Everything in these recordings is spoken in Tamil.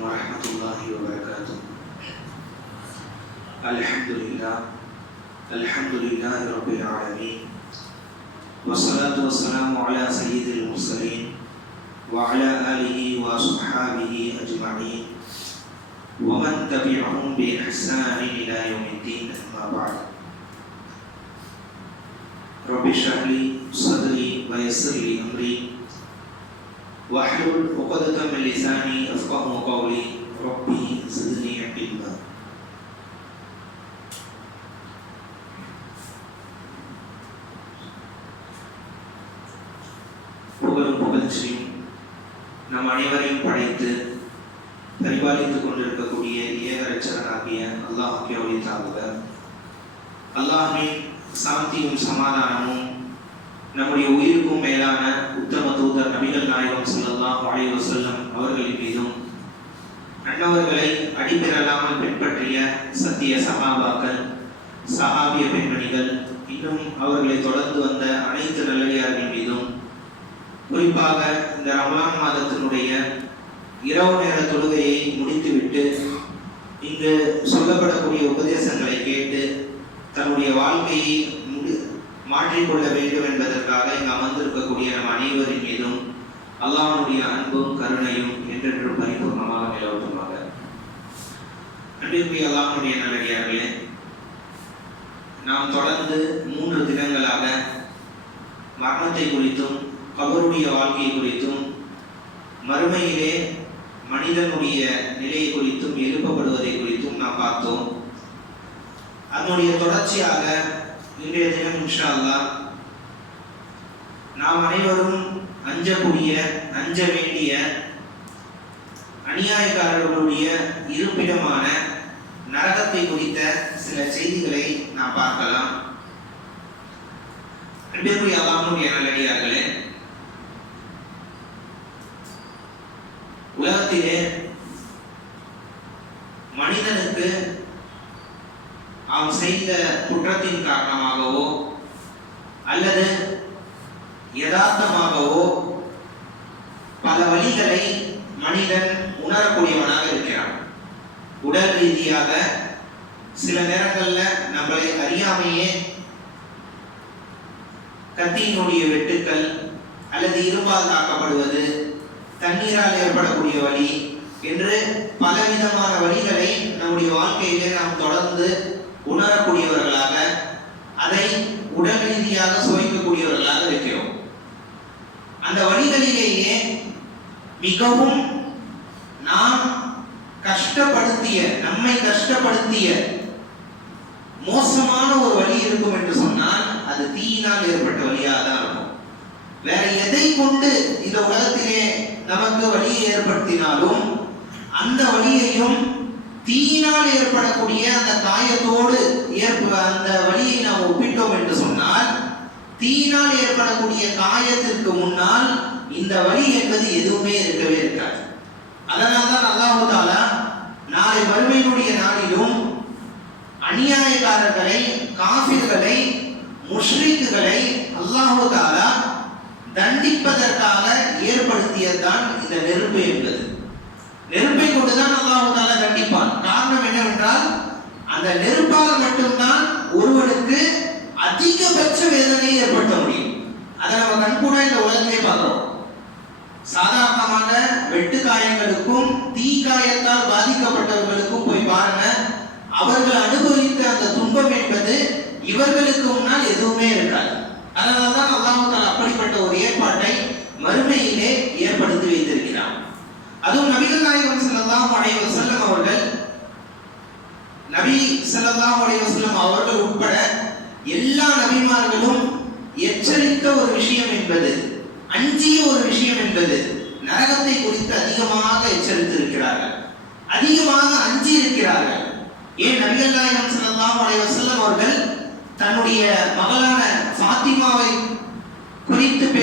ورحمة الله وبركاته. الحمد لله الحمد لله رب العالمين. والصلاة والسلام على سيد المرسلين وعلى آله وصحابه أجمعين. ومن تبعهم بإحسان إلى يوم الدين أما بعد. رب اشرح لي صدري ويسر لي أمري. واحلل عقدة من لساني أفقه قولي ربي زدني علما புகழும் புகழ்ச்சியும் நம் அனைவரையும் படைத்து பரிபாலித்துக் கொண்டிருக்கக்கூடிய ஏகரட்சகனாகிய அல்லாஹுக்கே ஒழித்தாகுக அல்லாஹின் சாந்தியும் சமாதானமும் நம்முடைய உயிருக்கும் மேலான உத்தம தூதர் நபிகள் நாயகம் செல்லலாம் அலைஹி செல்லும் அவர்களின் மீதும் அன்னவர்களை அடிப்பெறலாமல் பின்பற்றிய சத்திய சகாபாக்கள் சகாபிய பெண்மணிகள் இன்னும் அவர்களை தொடர்ந்து வந்த அனைத்து நல்லடியார்கள் மீதும் குறிப்பாக இந்த ரமலான் மாதத்தினுடைய இரவு நேர தொழுகையை முடித்துவிட்டு இங்கு சொல்லப்படக்கூடிய உபதேசங்களை கேட்டு தன்னுடைய வாழ்க்கையை மாற்றிக்கொள்ள வேண்டும் என்பதற்காக இங்கு அமர்ந்திருக்கக்கூடிய நம் அனைவரின் மீதும் அல்லாஹனுடைய அன்பும் கருணையும் என்றென்றும் பரிபூர்ணமாக நிலவட்டுமாக. அன்பிற்குரிய அல்லாஹனுடைய நல்லடியார்களே நாம் தொடர்ந்து மூன்று தினங்களாக மரணத்தை குறித்தும் கபருடைய வாழ்க்கை குறித்தும் மறுமையிலே மனிதனுடைய நிலை குறித்தும் எழுப்பப்படுவதை குறித்தும் நாம் பார்த்தோம். அதனுடைய தொடர்ச்சியாக இன்றைய தினம் இன்ஷா அல்லா நாம் அனைவரும் அஞ்சக்கூடிய அஞ்ச வேண்டிய அநியாயக்காரர்களுடைய இருப்பிடமான நரகத்தை குறித்த சில செய்திகளை நாம் பார்க்கலாம். அன்பிற்குரிய அல்லாமுடைய நல்லடியார்களே உலகத்திலே மனிதனுக்கு அவன் செய்த குற்றத்தின் காரணமாகவோ அல்லது யதார்த்தமாகவோ பல வழிகளை மனிதன் உணரக்கூடியவனாக இருக்கிறான். உடல் ரீதியாக சில நேரங்களில் நம்மளை அறியாமையே கத்தியினுடைய வெட்டுக்கள் அல்லது இரும்பால் தாக்கப்படுவது தண்ணீரால் ஏற்படக்கூடிய வழி என்று பலவிதமான வழிகளை நம்முடைய வாழ்க்கையிலே நாம் தொடர்ந்து உணரக்கூடியவர்களாக அதை உடல் ரீதியாக சுவைக்கக்கூடியவர்களாக இருக்கிறோம். அந்த வழிகளிலேயே மிகவும் நாம் கஷ்டப்படுத்திய நம்மை கஷ்டப்படுத்திய மோசமான ஒரு வழி இருக்கும் என்று சொன்னால் அது தீயினால் ஏற்பட்ட வழியாக தான் இருக்கும். வேற எதை கொண்டு இந்த உலகத்திலே நமக்கு வழியை ஏற்படுத்தினாலும் அந்த வழியையும் தீயினால் ஏற்படக்கூடிய அந்த காயத்தோடு ஏற்ப அந்த வழியை நாம் ஒப்பிட்டோம் என்று சொன்னால் தீயினால் ஏற்படக்கூடிய காயத்திற்கு முன்னால் இந்த வழி என்பது எதுவுமே இருக்கவே இருக்காது. அதனால தான் அல்லாஹு தாலா நாளை வறுமையுடைய நாளிலும் அநியாயக்காரர்களை காபிர்களை முஷ்ரிக்குகளை அல்லாஹு தாலா தண்டிப்பதற்காக ஏற்படுத்தியதுதான் இந்த நெருப்பு என்பது. நெருப்பை கொண்டுதான் அல்லாஹு தாலா தண்டிப்பான் காரணம் என்னவென்றால் அந்த நெருப்பால் மட்டும்தான் ஒருவனுக்கு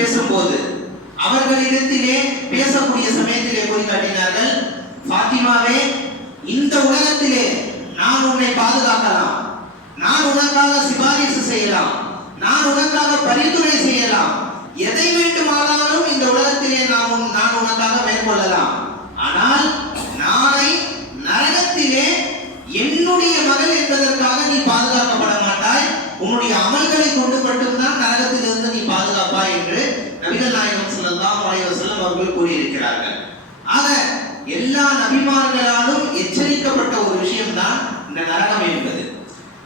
பேசும்போது அவர்களிடத்திலே பேசக்கூடிய சமயத்திலே போய் காட்டினார்கள் பாத்திமாவே இந்த உலகத்திலே நான் உன்னை பாதுகாக்கலாம். நான் உனக்காக சிபாரிசு செய்யலாம். நான் உனக்காக பரிந்துரை செய்யலாம். எதை வேண்டுமானாலும் இந்த உலகத்திலே நான் நான் உனக்காக மேற்கொள்ளலாம். ஆனால் நாளை நரகத்திலே என்னுடைய மகள் என்பதற்காக நீ பாதுகாக்கப்பட மாட்டாய். உன்னுடைய அமல்கள் நபிமார்களாலும் எச்சரிக்கப்பட்ட ஒரு விஷயம்தான் இந்த நரகம் என்பது.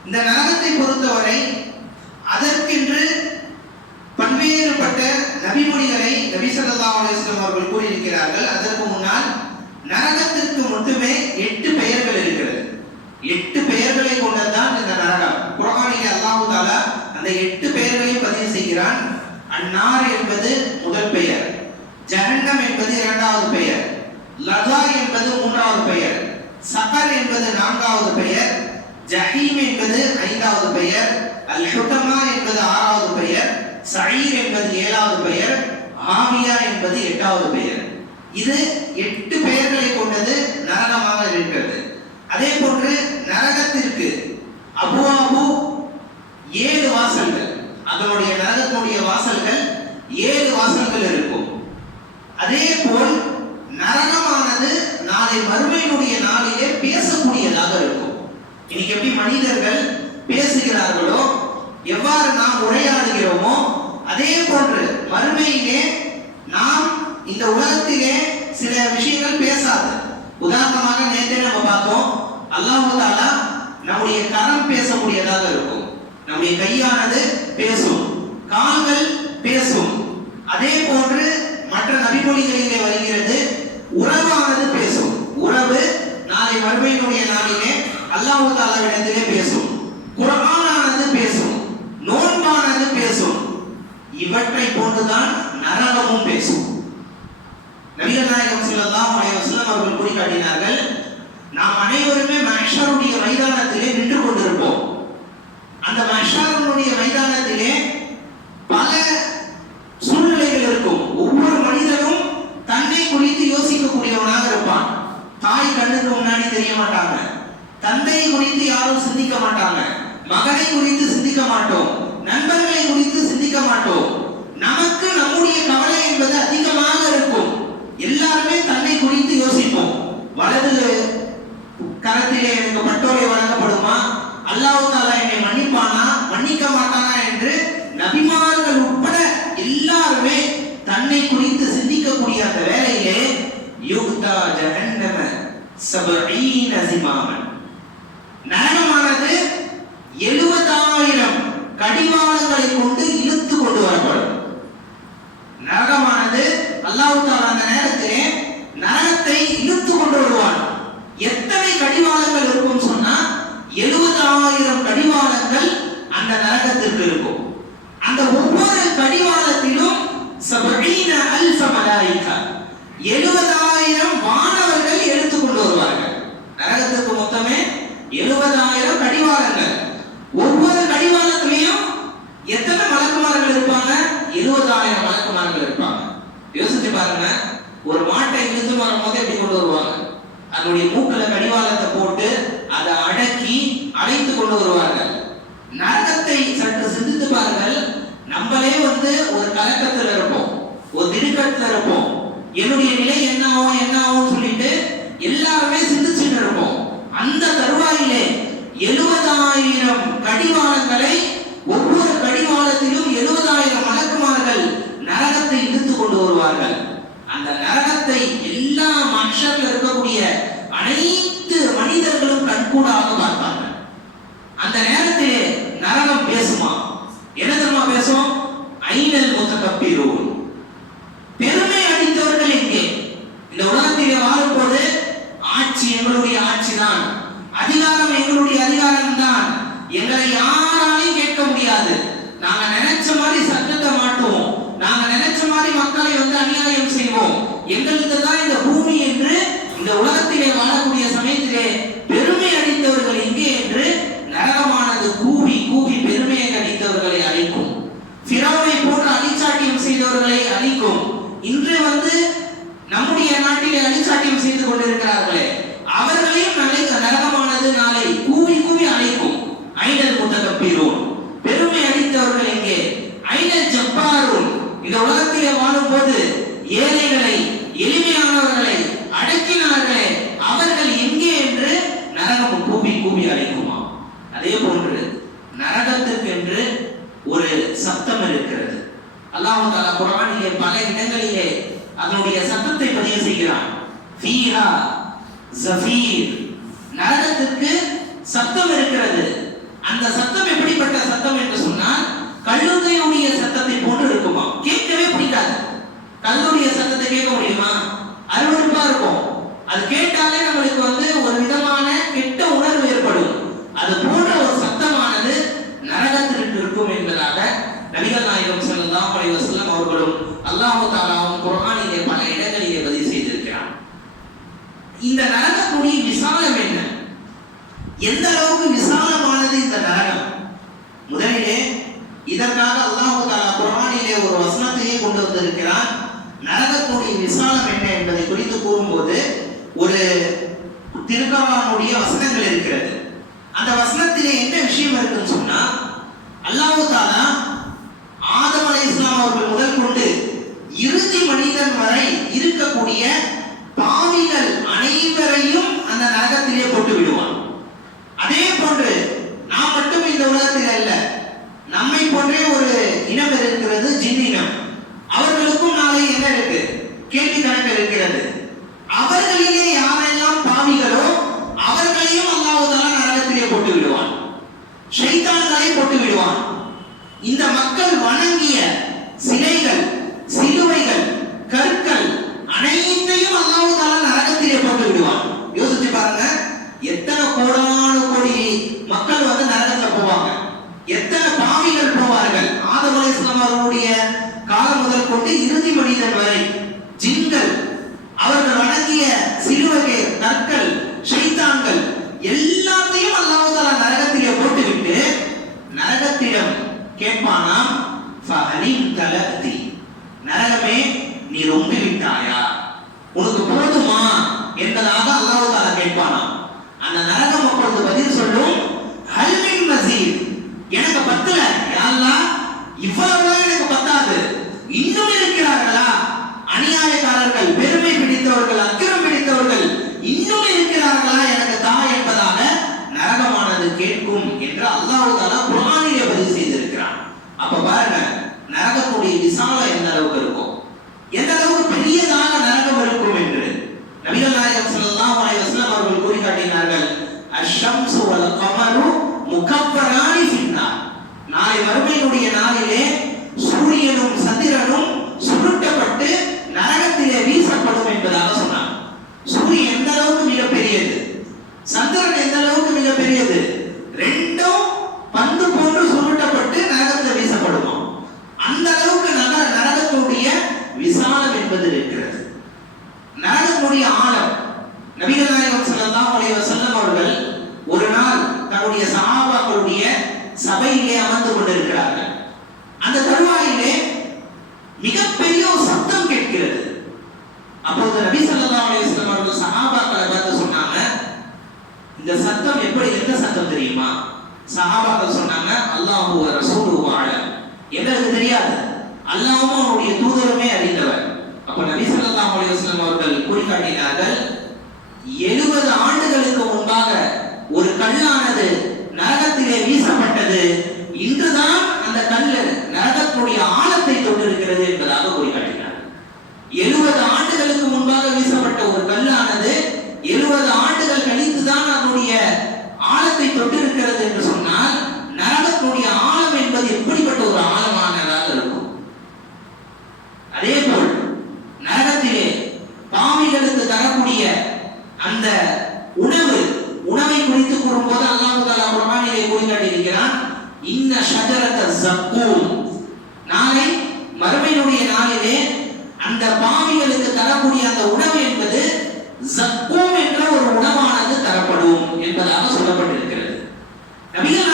இந்த நரகத்தை பொறுத்தவரை அதற்கென்று பல்வேறுபட்ட நபிமொழிகளை நபி ஸல்லல்லாஹு அலைஹி அவர்கள் கூறியிருக்கிறார்கள். அதற்கு முன்னால் நரகத்திற்கு மட்டுமே எட்டு பெயர்கள் இருக்கிறது. எட்டு பெயர்களை கொண்டதுதான் இந்த நரகம். குரானிலே அல்லாஹு தாலா அந்த எட்டு பெயர்களையும் பதிவு செய்கிறான். அந்நார் என்பது முதல் பெயர். ஜஹன்னம் என்பது இரண்டாவது பெயர். லதா என்பது மூன்றாவது பெயர். சகர் என்பது நான்காவது பெயர். ஜஹீம் என்பது ஐந்தாவது பெயர். அல் ஹுதமா என்பது ஆறாவது பெயர். சயீர் என்பது ஏழாவது பெயர். ஆமியா என்பது எட்டாவது பெயர். இது எட்டு பெயர்களை கொண்டது நரகமாக இருக்கிறது. அதே போன்று நரகத்திற்கு அபுவாபு ஏழு வாசல்கள். அதனுடைய நரகத்தினுடைய வாசல்கள் ஏழு வாசல்கள் இருக்கும். அதே போல் மரணமானது நாளை மறுமையினுடைய நாளிலே பேசக்கூடியதாக இருக்கும். இன்னைக்கு எப்படி மனிதர்கள் பேசுகிறார்களோ எவ்வாறு நாம் உரையாடுகிறோமோ அதே போன்று மறுமையிலே நாம் இந்த உலகத்திலே சில விஷயங்கள் பேசாது. உதாரணமாக நேற்றே நம்ம பார்த்தோம் அல்லாஹாலா நம்முடைய கரம் பேசக்கூடியதாக இருக்கும். நம்முடைய கையானது பேசும் கால்கள் பேசும். அதே போன்று மற்ற நபிமொழிகளிலே வருகிறது உறவானது பேசும். உறவு நாளை மறுமையினுடைய நாளிலே அல்லாஹு தாலாவிடத்திலே பேசும். குரானானது பேசும். நோன்பானது பேசும். இவற்றை போன்றுதான் நரகமும் பேசும். நபிகள் நாயகம் ஸல்லல்லாஹு அவர்கள் கூறி காட்டினார்கள் நாம் அனைவருமே மனுஷருடைய மைதானத்திலே நின்று கொண்டிருப்போம் அந்த மஹ்ஷருடைய மைதானத்திலே பல சூழ்நிலைகள் இருக்கும் ஒவ்வொரு மனிதனும் தன்னை குறித்து யோசிக்கக்கூடியவனாக இருப்பான் தாய் கண்ணுக்கு முன்னாடி தெரிய மாட்டாங்க தந்தையை குறித்து யாரும் சிந்திக்க மாட்டாங்க மகனை குறித்து சிந்திக்க மாட்டோம் நண்பர்களை குறித்து சிந்திக்க மாட்டோம் நமக்கு நம்முடைய கவலை என்பது அதிகமாக இருக்கும் எல்லாருமே தன்னை குறித்து யோசிப்போம் வலது கரத்திலே எனக்கு பட்டோலை வழங்கப்படுமா அல்லாஹ் தாலா என்னை மன்னிப்பானா மன்னிக்க மாட்டானா என்று நபிமார்கள் உட்பட எல்லாருமே தன்னை குறித்து சிந்திக்கக்கூடிய அந்த வேலையிலே யுக்தா ஜஹன்னம சபஈன சிமாமன் நரகமானது எழுபதாயிரம் கடிவாளங்களை கொண்டு இழுத்து கொண்டு வரப்படும். நரகமானது அல்லாவுத்தால் அந்த நேரத்திலே நரகத்தை இழுத்து கொண்டு வருவான். எத்தனை கடிவாளங்கள் இருக்கும் சொன்னா எழுபதாயிரம் கடிவாளங்கள் அந்த நரகத்திற்கு இருக்கும் அந்த ஒவ்வொரு கடிவாளத்திலும் சபீன அல்ஃப மலாயிகா எழுபதாயிரம் வானவர்கள் எடுத்து கொண்டு வருவார்கள் நரகத்துக்கு மொத்தமே எழுபதாயிரம் கடிவாளங்கள் ஒவ்வொரு கடிவாளத்திலையும் எத்தனை மலக்குமார்கள் இருப்பாங்க எழுபதாயிரம் மலக்குமார்கள் இருப்பாங்க யோசிச்சு பாருங்க ஒரு மாட்டை இழுத்து வரும்போது எப்படி கொண்டு வருவாங்க அதனுடைய மூக்குல கடிவாளத்தை போட்டு அதை அடக்கி அழைத்து கொண்டு வருவார்கள் நரகத்தை சற்று சிந்தித்து பாருங்கள் நம்மளே வந்து ஒரு கலக்கத்துல இருப்போம் துக்கத்துல இருப்போம். என்னுடைய நிலை என்ன ஆகும் என்ன ஆகும் சொல்லிட்டு எல்லாருமே சிந்திச்சுட்டு இருப்போம். அந்த தருவாயிலே எழுபதாயிரம் கடிவாளங்களை ஹமீர் நரகத்திற்கு சத்தம் இருக்கிறது. அந்த சத்தம் எப்படிப்பட்ட சத்தம் என்று சொன்னால் கல்லுடைய சத்தத்தை போன்று இருக்குமா? கேட்கவே பிடிக்காது. கல்லுடைய சத்தத்தை கேட்க முடியுமா? அருவருப்பா இருக்கும். அது கேட்டாலே நம்மளுக்கு என்ன விஷயம் இருக்குன்னு சொன்னா அல்லாஹு தாலா ஆதம் அலை இஸ்லாம் அவர்கள் முதல் கொண்டு இறுதி மனிதன் வரை இருக்கக்கூடிய கொண்டு இறுதி மனிதன் வரை ஜிங்கள் அவர்கள் வழங்கிய சிலுவை முகப்பராணி சின்னா. நாளை வறுமையினுடைய நாளிலே அப்போது நபி சொல்லலாம் அவர்கள் சகாபாக்களை பார்த்து சொன்னாங்க இந்த சத்தம் எப்படி எந்த சத்தம் தெரியுமா? சகாபாக்கள் சொன்னாங்க அல்லாஹு ரசூலு வாழ எங்களுக்கு தெரியாது. அல்லாஹும் அவனுடைய தூதருமே அறிந்தவர். அப்ப நபி சொல்லாம் அலையம் அவர்கள் குறிக்காட்டினார்கள் எழுபது ஆண்டுகளுக்கு முன்பாக ஒரு கல்லானது நரகத்திலே வீசப்பட்டது. இன்றுதான் அந்த கல் நரகத்துடைய ஆழத்தை தொட்டிருக்கிறது என்பதாக குறிக்காட்டினார் எழுபது ஆண்டு உணவு உணவை குறித்து கூறும்போது அல்லாஹ் முதலா பிரமாணிலே போய் காட்டியிருக்கிறான் இந்த ஷஜரத்தை ஜக்கூம் நாளை மறுமையினுடைய நாளிலே அந்த பாவிகளுக்கு தரக்கூடிய அந்த உணவு என்பது ஜக்கூம் என்ற ஒரு உணவானது தரப்படும் என்பதாக சொல்லப்பட்டிருக்கிறது. நபிகள்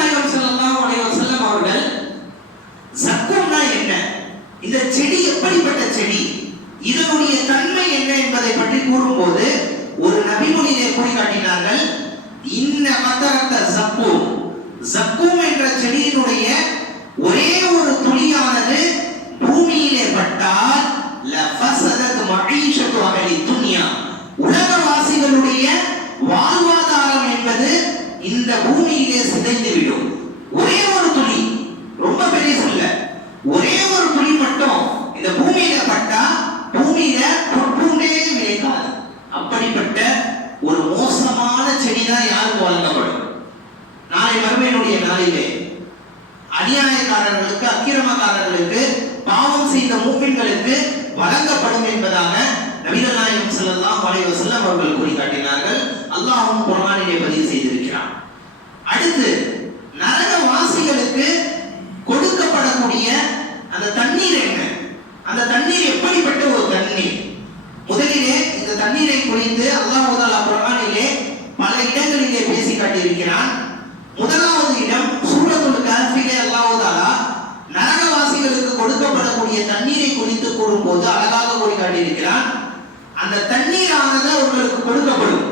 அந்த தண்ணீரானது உங்களுக்கு கொடுக்கப்படும்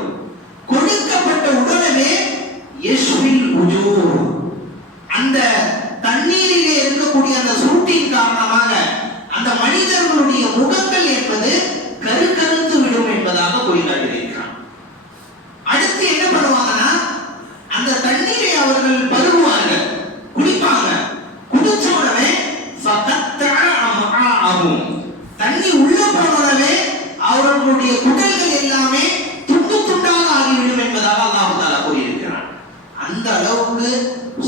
கொடுக்கப்பட்ட உடனே யஷ்வில் உஜூர் அந்த தண்ணீரிலே இருக்கக்கூடிய அந்த சூட்டின் காரணமாக அந்த மனிதர்களுடைய முகங்கள் என்பது கருக்கருத்து விடும் என்பதாக கூறி காட்டியிருக்கிறான் அடுத்து என்ன பண்ணுவாங்கன்னா அந்த தண்ணீரை அவர்கள் பருகுவார்கள் குடிப்பாங்க குடிச்ச உடனே ஃபகத்தஅ அம்ஆஅஹும். தண்ணி உள்ள போனவே அவர்களுடைய குடல்கள் எல்லாமே துண்டு துண்டாக ஆகிவிடும் என்பதாக அல்லாஹ் தாலா கூறியிருக்கிறான் அந்த அளவுக்கு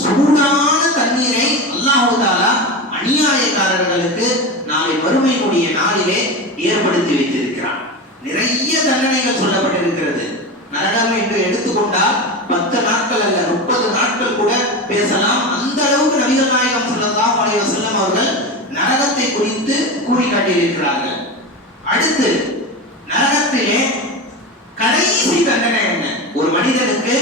சூடான தண்ணீரை அல்லாஹ் தாலா அநியாயக்காரர்களுக்கு நாளை வறுமையினுடைய நாளிலே ஏற்படுத்தி வைத்திருக்கிறான். நிறைய தண்டனைகள் சொல்லப்பட்டிருக்கிறது. நரகம் என்று எடுத்துக்கொண்டால் பத்து நாட்கள் அல்ல முப்பது நாட்கள் கூட பேசலாம். அந்த அளவுக்கு நபிகள் நாயகம் சொல்லலாம் அலைய செல்லம் அவர்கள் நரகத்தை குறித்து கூறி காட்டியிருக்கிறார்கள் அடுத்து நரகத்திலே கடைசி தண்டனை என்ன? ஒரு மனிதனுக்கு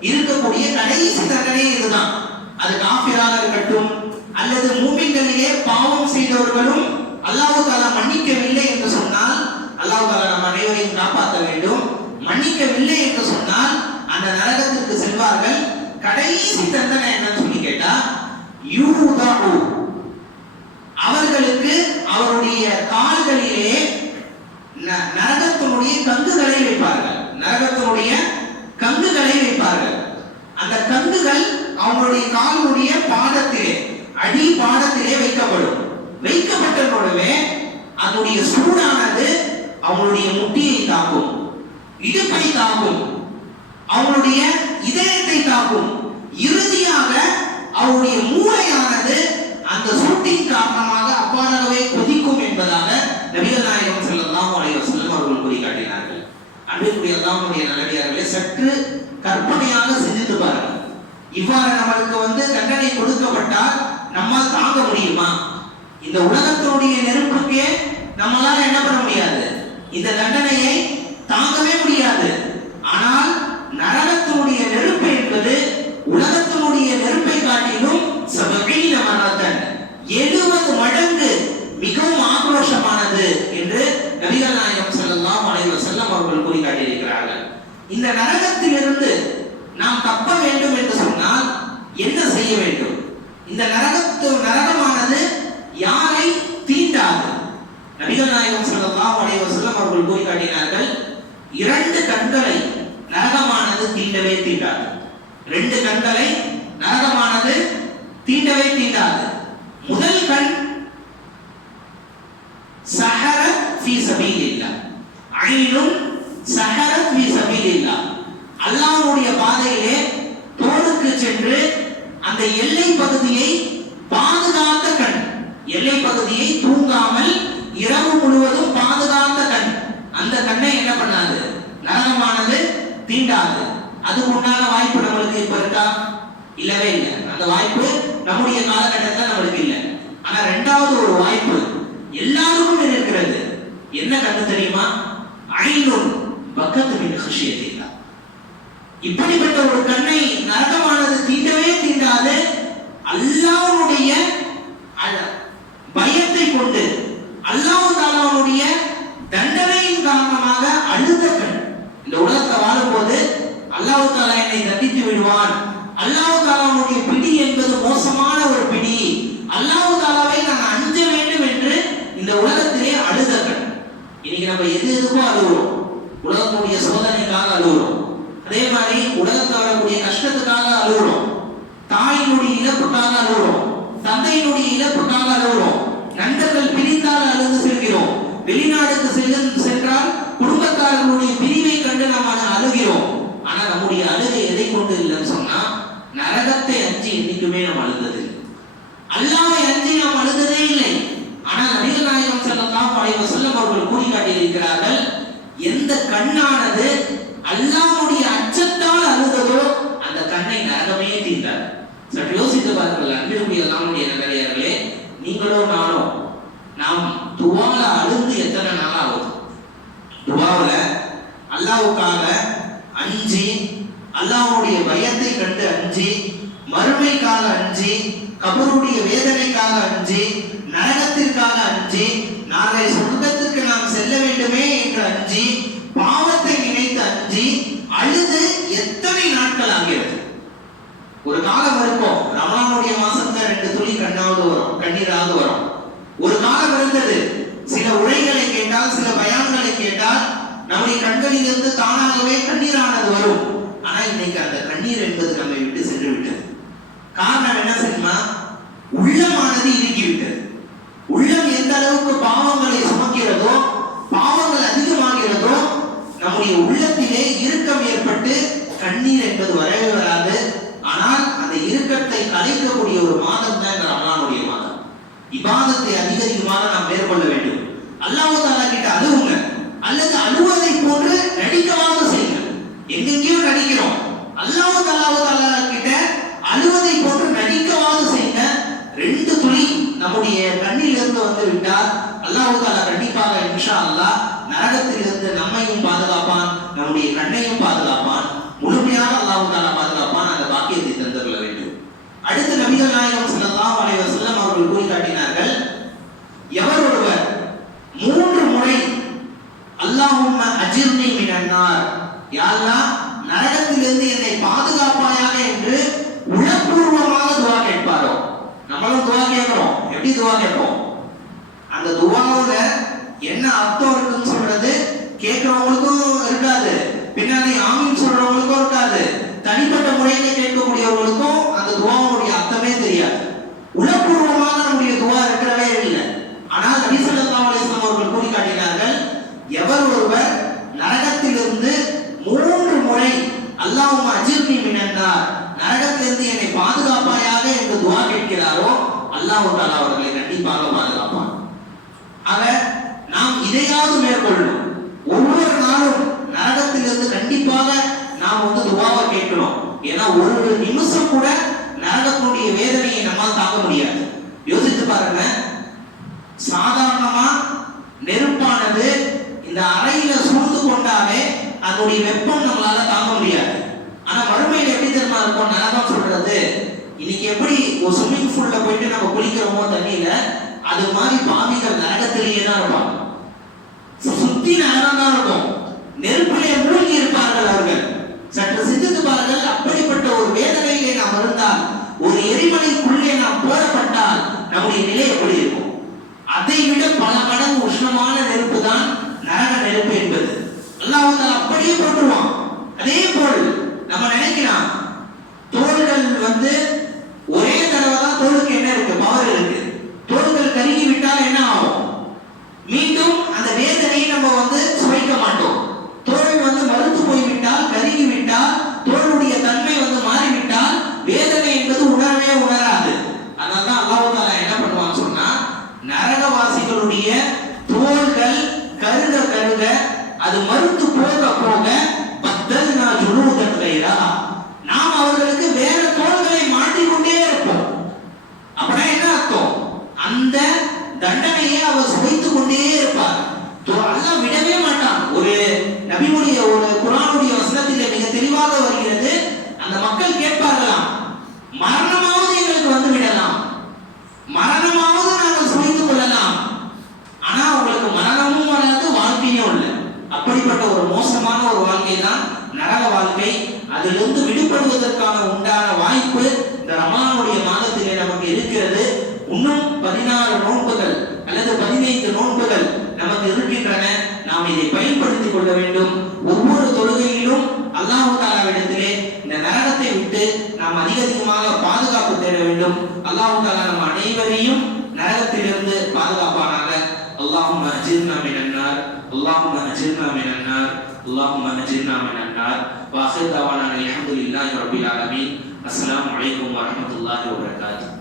இருக்கக்கூடிய கடைசி தண்டனை இதுதான். அது காஃபிராக இருக்கட்டும் அல்லது மூமின்களிலே பாவம் செய்தவர்களும் அல்லாஹு தாலா மன்னிக்கவில்லை என்று சொன்னால் அல்லாஹு தாலா நம் அனைவரையும் காப்பாற்ற வேண்டும். மன்னிக்கவில்லை என்று சொன்னால் அந்த நரகத்திற்கு செல்வார்கள். கடைசி தண்டனை என்னன்னு சொல்லி கேட்டா யூதாஉ அவர்களுக்கு அவருடைய கால்களிலே ந- நரகத்தினுடைய கங்குகளை வைப்பார்கள். நரகத்தினுடைய கங்குகளை வைப்பார்கள். அந்த கங்குகள் அவங்களுடைய காலுடைய பாதத்திலே அடி பாதத்திலே வைக்கப்படும். வைக்கப்பட்ட பொழுது அதனுடைய சூடானது அவங்களுடைய முட்டியை தாக்கும் இடுப்பை தாக்கும் அவங்களுடைய இதயத்தை தாக்கும். இறுதியாக அவருடைய மூளையானது அந்த சூட்டின் காரணமாக அவ்வாறாகவே கொதிக்கும் என்பதாக நபிகநாயகம் நாயகம் ஸல்லல்லாஹு செல்லும் அவர்கள் கூறி காட்டினார்கள் அன்பிற்குரிய அல்லாஹ்வுடைய நல்லடியார்களே சற்று கற்பனையாக சிந்தித்து பாருங்கள். இவ்வாறு நம்மளுக்கு வந்து தண்டனை கொடுக்கப்பட்டால் நம்மால் தாங்க முடியுமா? இந்த உலகத்தினுடைய நெருப்புக்கே நம்மளால என்ன பண்ண முடியாது? இந்த தண்டனையை தாங்கவே முடியாது. ஆனால் நரகத்தினுடைய நெருப்பு என்பது உலகத்தினுடைய நெருப்பை காட்டிலும் சபகீன மரத்தன் எழுபது மடங்கு மிகவும் ஆக்ரோஷமானது என்று நபிகள் நாயகம் ஸல்லல்லாஹு அனைவர் செல்லம் அவர்கள் கூறி காட்டியிருக்கிறார்கள் இந்த நரகத்திலிருந்து நாம் தப்ப வேண்டும் என்று சொன்னால் என்ன செய்ய வேண்டும் இந்த நரகத்து நரகமானது யாரை தீண்டாது நபிகள் நாயகம் ஸல்லல்லாஹு அலைஹி வஸல்லம் அவர்கள் கூறி காட்டினார்கள் இரண்டு கண்களை நரகமானது தீண்டவே தீண்டாது ரெண்டு கண்களை நரகமானது தீண்டவே தீண்டாது முதல் கண் சஹரத் ஃபீ சபீலில்லா ஐனுன் சஹரத் ஃபீ சபீலில்லா அல்லாஹ்வுடைய பாதையிலே போருக்கு சென்று அந்த எல்லை பகுதியை பாதுகாத்த கண். எல்லை பகுதியை தூங்காமல் இரவு முழுவதும் பாதுகாத்த கண். அந்த கண்ணை என்ன பண்ணாது? நரகமானது தீண்டாது. அது உண்டான வாய்ப்பு நம்மளுக்கு இப்ப இருக்கா? இல்லவே இல்லை. அந்த வாய்ப்பு நம்முடைய காலகட்டத்தில் நம்மளுக்கு இல்லை. ஆனா ரெண்டாவது ஒரு வாய்ப்பு எல்லாருக்கும் இருக்கிறது. என்ன கண்ணு தெரியுமா? ஐநூறு பக்கத்து மின் ஹஷியத்தில்லா இப்படிப்பட்ட ஒரு கண்ணை நரகமானது தீண்டவே தீண்டாது. அல்லாவுடைய அ- பயத்தை கொண்டு அல்லாஹ் தாலாவுடைய தண்டனையின் காரணமாக அழுத கண். இந்த உலகத்தை வாழும்போது அல்லாஹு தாலா என்னை தண்டித்து விடுவான். அல்லாஹு தாலாவுடைய பிடி என்பது மோசமான ஒரு பிடி. அல்லாஹு தாலாவை நான் அஞ்ச வேண்டும் என்று இந்த உலகத்திலே அழுத கண். இன்னைக்கு நம்ம எது எதுக்கோ அழுகிறோம் உலகத்துடைய சோதனைக்காக அழுகிறோம் அதே மாதிரி உலகத்தாரனுடைய கஷ்டத்துக்காக அழுகிறோம். தாயினுடைய இழப்புக்காக அழுகிறோம். தந்தையினுடைய இழப்புக்காக அழுகிறோம். நண்பர்கள் பிரிந்தால் அழுது செல்கிறோம். வெளிநாடுக்கு செல்ல சென்றால் குடும்பத்தாரர்களுடைய பிரிவை கண்டு நாம் அழுகிறோம். ஆனா நம்முடைய அழுகை எதை கொண்டு இல்லைன்னு சொன்னா நரகத்தை அஞ்சு என்னைக்குமே நாம் அழுந்தது அல்லாவை அஞ்சு நாம் அழுந்ததே இல்லை. ஆனால் நபிகள் நாயகம் செல்லாம் பழைய செல்லம் அவர்கள் கூறி காட்டியிருக்கிறார்கள் எந்த கண்ணானது அல்லாவுடைய சற்று யோசித்து பாருங்கள் அன்பிற்குரிய எல்லாமுடைய நல்லடியார்களே நீங்களோ நானோ நாம் துவால அழுந்து எத்தனை நாள் ஆகுது துவாவில் அல்லாஹ்வுக்காக அஞ்சு அல்லாவுடைய பயத்தை கண்டு அஞ்சு மறுமைக்காக அஞ்சு கபருடைய வேதனைக்காக அஞ்சு நரகத்திற்காக அஞ்சு நாளை சொர்க்கத்துக்கு நாம் செல்ல வேண்டுமே என்று அஞ்சு பாவ நினைத்து அஞ்சி அழுது எத்தனை நாட்கள் ஆகிறது ஒரு காலம் இருக்கும். ரமலானுடைய மாசத்துல ரெண்டு துளி கண்ணாவது வரும் கண்ணீராவது வரும். ஒரு காலம் இருந்தது. சில உரைகளை கேட்டால் சில பயான்களை கேட்டால் நம்முடைய கண்களிலிருந்து தானாகவே கண்ணீரானது வரும். ஆனா இன்னைக்கு அந்த கண்ணீர் என்பது நம்மை விட்டு சென்று விட்டது. காரணம் என்ன தெரியுமா? உள்ளமானது இறுக்கிவிட்டது உள்ளம் எந்த அளவுக்கு பாவங்களை சுமக்கிறதோ பாவங்கள் அதிகமாகிறதோ நம்முடைய உள்ளத்திலே இறுக்கம் ஏற்பட்டு கண்ணீர் என்பது வரவே வராது. இறுக்கத்தை கலைக்கக்கூடிய ஒரு மாதம் தான் இந்த ரமலானுடைய மாதம். இபாதத்தை அதிகமாக நாம் மேற்கொள்ள வேண்டும். அல்லாஹ் தாலா கிட்ட அழுவுங்க அல்லது அழுவதை போன்று நடிக்கவாக செய்யுங்க. எங்கெங்கேயோ நடிக்கிறோம். அல்லாஹ் தாலா தாலா கிட்ட அழுவதை போன்று நடிக்கவாக செய்யுங்க ரெண்டு துளி நம்முடைய கண்ணிலிருந்து வந்து விட்டால் அல்லாஹ் தாலா கண்டிப்பாக இன்ஷா அல்லாஹ் நரகத்திலிருந்து நம்மையும் பாதுகாப்பான் நம்முடைய கண்ணையும் பாதுகாப்பான் முழுமையாக அல்லாஹ் தாலா பாதுகாப்பான் அந்த பாக்கியத்தை தந்தருள வேண்டும் அடுத்து நபிகள் நாயகம் ஸல்லல்லாஹு அலைஹி வஸல்லம் அவர்கள் கூறி காட்டினார்கள் எவர் ஒருவர் மூன்று முறை அல்லாஹும்ம அஜிர்னி மினன்னார் யா அல்லாஹ் நரகத்திலிருந்து என்னை பாதுகாப்பாயாக என்று உளப்பூர்வமாக துவா கேட்பாரோ நம்மளும் துவா கேட்கிறோம் எப்படி துவா கேட்போம் அந்த துவாவுல என்ன அர்த்தம் இருக்குன்னு சொல்றது கேட்கிறவங்களுக்கும் இருக்காது. பின்னாடி ஆமின்னு சொல்றவங்களுக்கும் இருக்காது தனிப்பட்ட முறையில கேட்கக்கூடியவர்களுக்கும் அந்த துவாவுடைய அர்த்தமே தெரியாது உளப்பூர்வமாக நம்முடைய துவா இருக்கிறவே இல்லை ஆனால் நபி ஸல்லல்லாஹு அலைஹி வஸல்லம் அவர்கள் கூறி காட்டினார்கள் எவர் ஒருவர் நரகத்திலிருந்து மூன்று முறை அல்லாஹ்வும்ம அஜிர்னி மினன்னார் நரகத்திலிருந்து என்னை பாதுகாப்பாயாக என்று துவா கேட்கிறாரோ அல்லாஹ் தஆலா அவர்களை கண்டிப்பாக பாதுகாப்பான் ஆக நாம் இதையாவது மேற்கொள்ளணும் ஒவ்வொரு நாளும் நரகத்திலிருந்து கண்டிப்பாக நாம் வந்து துவாவை கேட்கணும் ஏன்னா ஒரு நிமிஷம் கூட நரகத்தினுடைய வேதனையை நம்மால் தாங்க முடியாது யோசித்து பாருங்க சாதாரணமா நெருப்பானது இந்த அறையில சூழ்ந்து கொண்டாலே அதனுடைய வெப்பம் நம்மளால தாங்க முடியாது. ஆனா மறுமையில எப்படி தெரியுமா இருக்கும் நரகம் சொல்றது. இன்னைக்கு எப்படி ஒரு ஸ்விம்மிங் பூல்ல போயிட்டு நம்ம குளிக்கிறோமோ தண்ணியில அது மாதிரி பாவிகள் நரகத்திலேயே தான் இருப்பாங்க. சுத்தி நரகம் தான் இருக்கும். நெருப்பிலே மூழ்கி இருப்பார்கள் அவர்கள். சற்று சிந்தித்து பாருங்கள் அப்படிப்பட்ட ஒரு வேதனையிலே நாம் இருந்தால் ஒரு எரிமலைக்குள்ளே நாம் போடப்பட்டால் நம்முடைய நிலை எப்படி இருக்கும்? அதை விட பல மடங்கு உஷ்ணமான நெருப்பு தான் நரக நெருப்பு என்பது. அல்லாஹ் வந்து அப்படியே போட்டுருவான் அதே போல் நம்ம நினைக்கலாம் தோள்கள் வந்து ஒரே தடவை தான் தோளுக்கு என்ன இருக்கு பவர் இருக்கு தோள்கள் கருகி விட்டால் என்ன ஆகும் மீண்டும் அந்த வேதனையை நம்ம வந்து சுவைக்க மாட்டோம் தோல் வந்து மறுத்து போய்விட்டால் கருகி விட்டால் தோளுடைய தன்மை வந்து மாறிவிட்டால் வேதனை என்பது உணரவே உணராது அதனால தான் அல்லாஹ் தாலா என்ன பண்ணுவான்னு சொன்னா நரகவாசிகளுடைய தோள்கள் கருக கருக அது மறுத்து போக போக பத்தல் நான் ஜுனூதன் கைரா நாம் அவர்களுக்கு வேற தோள்களை மாட்டிக்கொண்டே இருப்போம் அப்படின்னா என்ன அர்த்தம் அந்த தண்டனையை அவர் சுவைத்துக் கொண்டே இருப்பார் தோ- அல்லாஹ் விடவே மாட்டான் ஒரு நபியுடைய ஒரு குரானுடைய வசனத்திலே மிக தெளிவாக வருகிறது அந்த மக்கள் கேட்பார்களாம் மரணமாவது எங்களுக்கு வந்து விடலாம் மரணமாவது நாங்கள் சுவைத்துக் கொள்ளலாம் ஆனா உங்களுக்கு மரணமும் வராது ஒண்ணுமே இல்லை அப்படிப்பட்ட ஒரு மோசமான ஒரு வாழ்க்கை தான் நரக வாழ்க்கை. அதிலிருந்து விடுபடுவதற்கான உண்டான வாய்ப்பு இந்த ரமானுடைய மாதத்திலே நமக்கு இருக்கிறது. இன்னும் பதினாறு நோன்புகள் அல்லது பதினைந்து நோன்புகள் நமக்கு இருக்கின்றன. நாம் இதை பயன்படுத்திக் கொள்ள வேண்டும். ஒவ்வொரு தொழுகையிலும் அல்லாஹு இந்த நரகத்தை விட்டு நாம் அதிக அதிகமாக பாதுகாப்பு தேட வேண்டும். அல்லாஹு தாலா நம் அனைவரையும் நரகத்திலிருந்து பாதுகாப்பானாக. அல்லாஹும் அர்ஜின் நாம் اللهم اجرنا من النار اللهم اجرنا من النار واخر دعوانا الحمد لله رب العالمين السلام عليكم ورحمه الله وبركاته